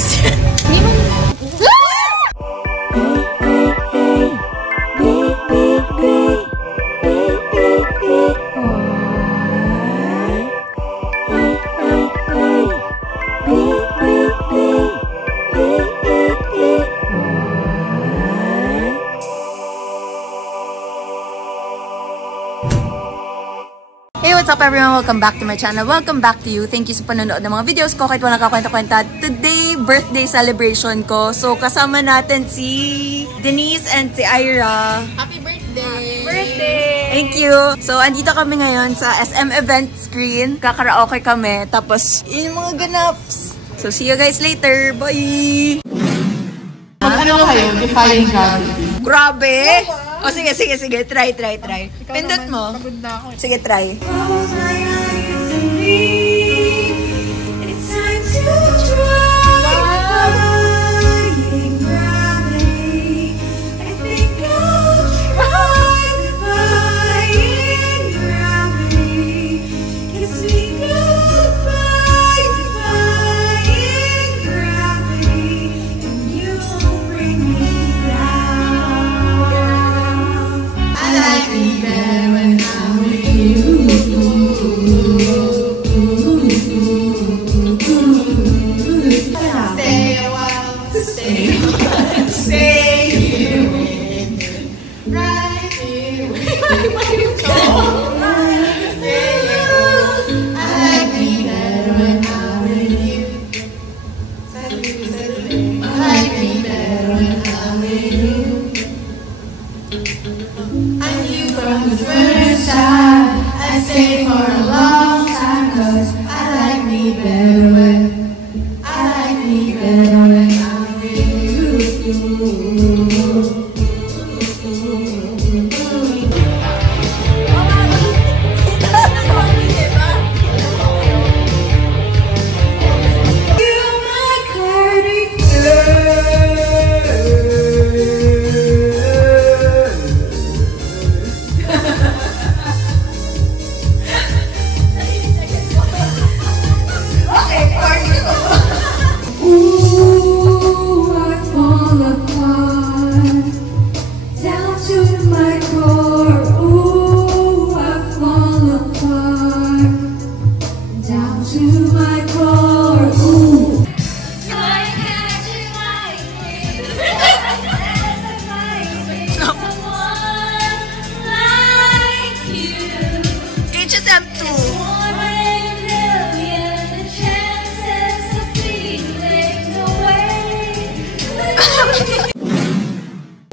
makalakas yan. Hindi mo... Hey, what's up everyone? Welcome back to my channel. Welcome back to you. Thank you sa panonood ng mga videos ko kahit wala nakakwenta-kwenta. Today, birthday celebration ko. So, kasama natin si Denise and si Ira. Happy birthday! Happy birthday! Thank you! So, andito kami ngayon sa SM event screen. Kakaraoke kami. Tapos, yun yung mga ganaps. So, see you guys later. Bye! Ano kayo? Defying gravity. Grabe! O, sige. Try. Pindot mo. Pagod na ako. Sige, try.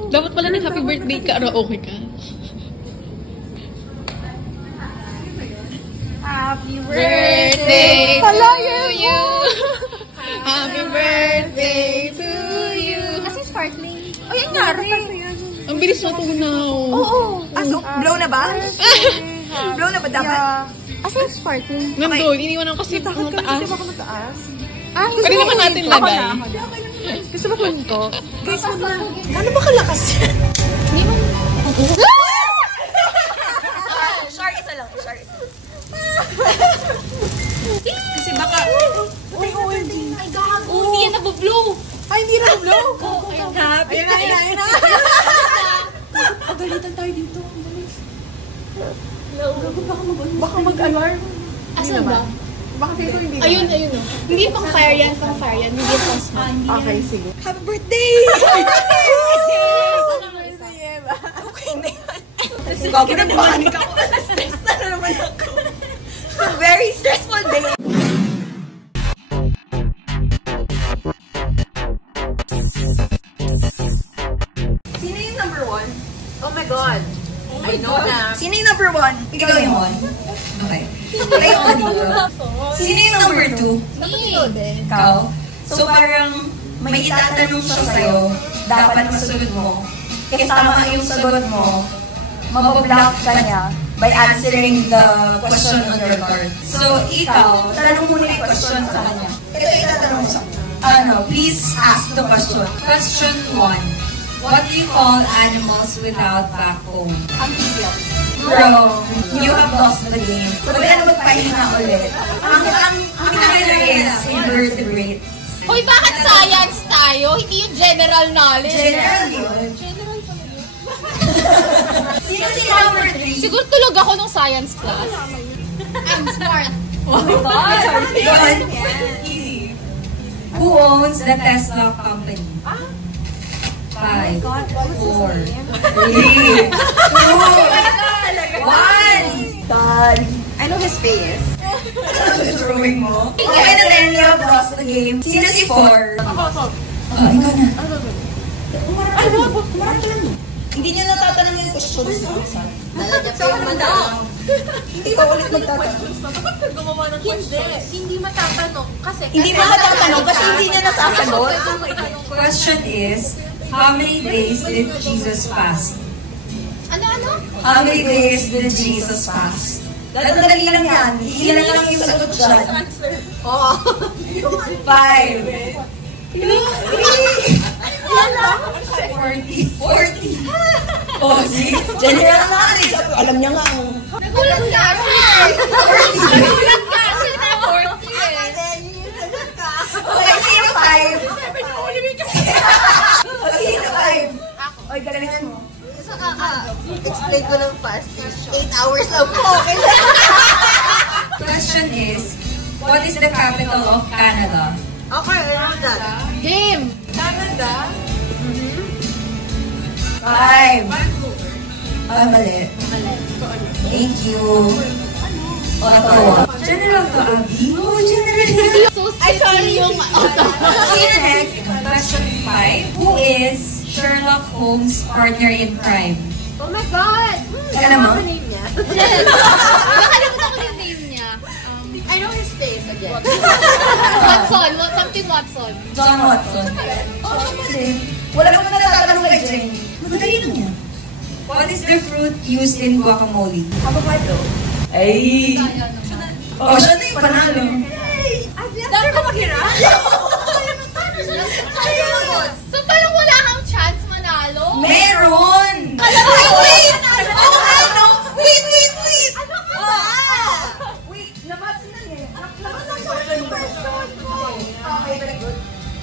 Dapat pala nag-happy birthday ka, okay ka. Happy birthday to you! Happy birthday to you! Kasi sparkling. O, yan nga rin. Ang bilis natunaw. Oo. So, blow na ba? Blow na ba dapat? Asa yung sparkling? Nandun, iniwan ako kasi Bakit mataas. kasi baka mataas? Pwede naman natin lagay. Gusto mo kunin ko? Guys, wag na. Gano'n ba kalakas yan? Hindi mo... Sure, isa lang. Kasi baka... Uy, OMG. Ay, gago. Hindi yan nabublow. Ay, hindi na blow. Oo, ayun. Happy Ayun na. Pagalitan tayo dito. Baka mag-alarm. Asan ba? Baka kayo hindi. Ayun. Hindi pang fire yan. Hindi yan pang smoke. Okay, sige. Happy birthday! Okay na yan. Gago na panic ako. Stress na naman ako. It's a very stressful day. Sino yung number 1? Oh my God. I know na. Sino yung number 1? Ikaw yung 1? Okay. Play ako dito. Sino yung number 2? Ikaw. So parang may itatanong siya sa'yo, dapat masagot mo. If tama yung sagot mo, mabablock ka niya by answering the question on your card. So ikaw, tanong muna yung question sa kanya. Ito itatanong mo sa kanya. Please ask the question. Question 1. What do you call animals without backbone? Amphibians. Bro, you have lost the game. Pwede ano magpahinga ulit. Ang winner is invertebrate. Hoy, Uy, bakit science tayo? Hindi yung general knowledge. General yun. Sino si number 3? Siguro tulog ako nung science class. I'm smart. Yun. Easy. Who owns the Tesla company? 5, 4, 3, 2, 1. Dad. I know his face. Drawing mo. Okay na then, you have lost the game. Sino si 4? Ako. Ikaw na. Ay, wag. Kumarang ka lang. Hindi niya natatanong yung questions na isa. Hindi ba ulit magtatanong? Hindi matatanong. Kasi Hindi ba matatanong kasi hindi niya nasasagot? Question is, how many days did Jesus fast? Ano? How many days did Jesus fast? Dali lang yan. Ilan lang yung sagot dyan. 5, 2, 3, 40. Oh, see? General knowledge. Alam niya nga ang... Nagulat ka. Nagulat ka. Sina 40 eh. Okay, sino 5? Sino 5? Oy, galingan mo. Explain ko ng fast. 8 hours lang po. Question is, what is the capital of Canada? Okay, I know that. Game. 5. Mali. Thank you. Ottawa. General to, Abby. Oh, general. So sorry yung See you next. Question 5. Who is Sherlock Holmes' partner in crime? Oh my God. Alam mo? Yes. Nakalimutan ko yung name niya. I know his face again. Watson. Something Watson. John Watson. Oh, mali. Wala naman natatanong kay Jenny. Madali lang yan. What is the fruit used in guacamole? Avocado. Ay! Oh, siya na yung panalo. Dami ko maghirap? So parang wala kang chance manalo? Meron! Wait! Ano ano? Wait! Ano ka ba? Wait, nabasa na niya.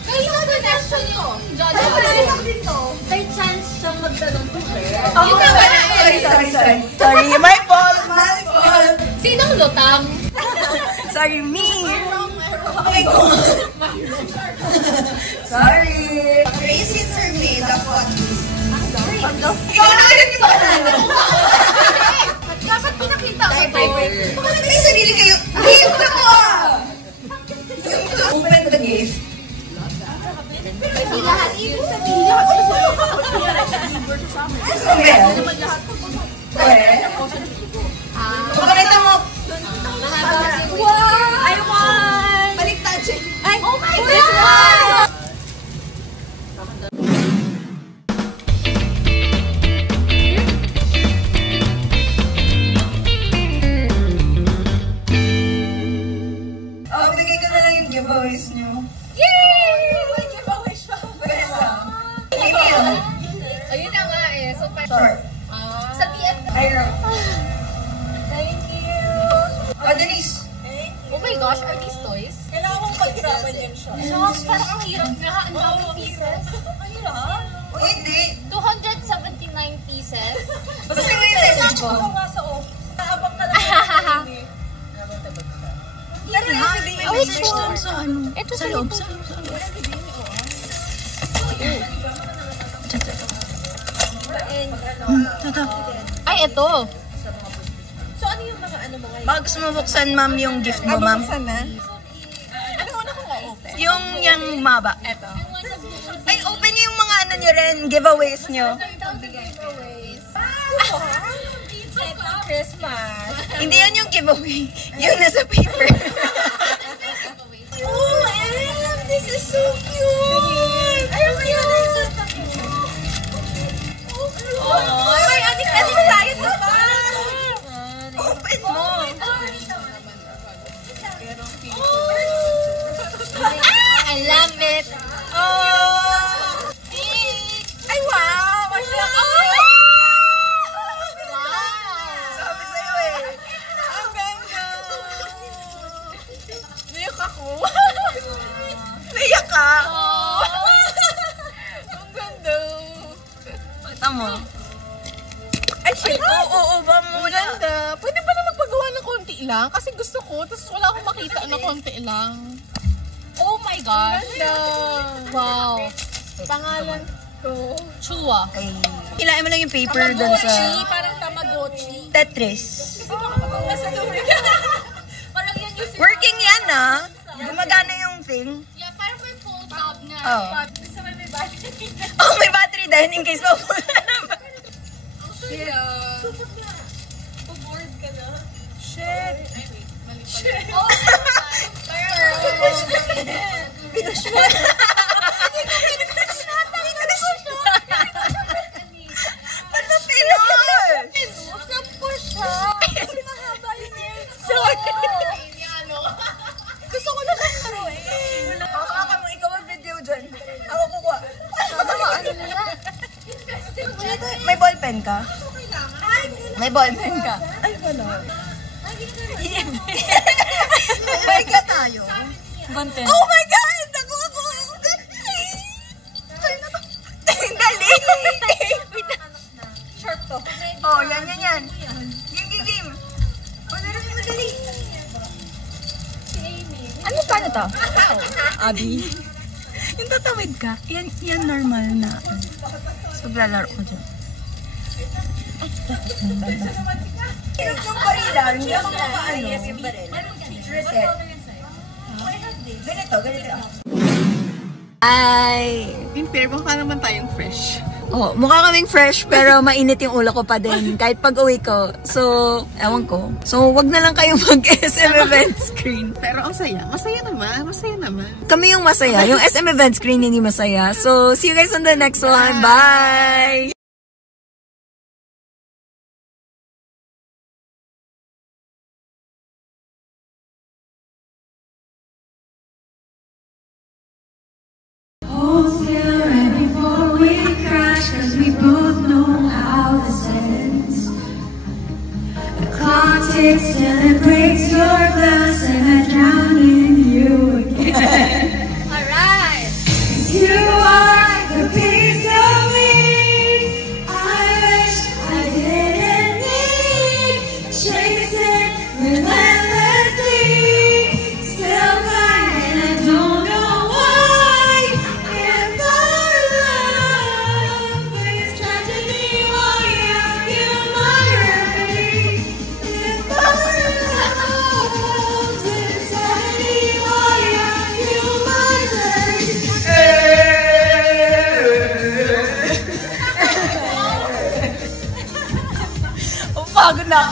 Kayo na question nyo. May chance siyang magtanong to her. Oh, sorry. Sorry, my fault. My fault. Sinong lutang? Sorry, me. Okay, go. Sorry. Raisins are made of what? Ikaw na agad yung panalo. Dapat pinakita ko to. Bakit may sarili kayo? Game na ko! Open the gate. Hindi lahat ibig sabihin. Pakita mo. Wow! I won! Baliktad siya. Ay, oh my God! Oh, bigay ko na lang yung giveaways nyo. Yay! May giveaway siya. Email. Ayun na nga eh. So, Short. sa TF. Ira. Thank you. Oh, Denise. Oh my gosh, are these toys? Kailangan mong paghirapan yan siya. Shucks, parang ang hirap nga. Ang daming pieces. Ang hirap. Oh, hindi. 279 pieces. Basta mo yung message ko. Ako nga sa off. Naabang ka lang. Wait, sa ano? Ito sa loob. Ay, ito. So ano yung mga ano mga bago mo buksan, ma'am, yung gift mo, ma'am? Buksan na? Ano una ko nga open? Yung maba. Eto. Ay, open niyo yung mga ano niyo rin, giveaways niyo. Christmas. Hindi yan yung giveaway. Yung nasa paper. Oh, Em! This is so cute! Ay, oh my God! Oh, may adik-adik tayo sa bag! Open mo! I love it. Oh! Ay, wow! Masya! Oh! Sabi sa'yo eh. Ang ganda! Naiyak ako. Naiyak ka? mo? Ay, shit. Oo, ba mo na? Ganda. Pwede ba na magpagawa ng konti lang? Kasi gusto ko, tapos wala akong makita na konti lang. Oh my gosh. Ganda. Wow. Pangalan ko. Chua. Ay. Hilain mo lang yung paper doon sa Parang Tamagotchi. Tetris. Parang yan yung Working yan, ah. Gumagana yung thing. Yeah, parang may full tab nga. Oh. Gusto mo may battery. Oh, may battery din in case mapula naman. Yeah. Bored ka na. Shit. Oh, Pinush mo. Ano pinush? Nag-push siya. Kasi mahaba yung nails ko. Sorry. Gusto ko na laruin. Baka mo ikaw mag-video dyan. Ako kukuha. May ballpen ka? May ballpen ka? Ay, wala. May ka tayo. Content. Oh my God! Ako! Dali! Sharp to. Oh, yan. Game. Madali. Ano paano to? Abi? Yung tatawid ka, yan normal na. So, lalaro ko dyan. Yung barila, hindi ako makaano. Reset. Ganito. Ay! In fair, mukha naman tayong fresh. Oh, mukha kaming fresh pero mainit yung ulo ko pa din kahit pag uwi ko. So, ewan ko. So, wag na lang kayong mag-SM event screen. Pero ang saya. Masaya naman. Kami yung masaya. Yung SM event screen hindi masaya. So, see you guys on the next one. Bye! Hold still right before we crash, 'cause we both know how this ends. The clock ticks till it breaks your glass, and I drown in you again. Alright. You are the piece of me I wish I didn't need, chasing relentlessly, still finding I don't know why. If our love is tragedy, why are you my remedy? If our love is tragedy, why are you my remedy? Pagod na.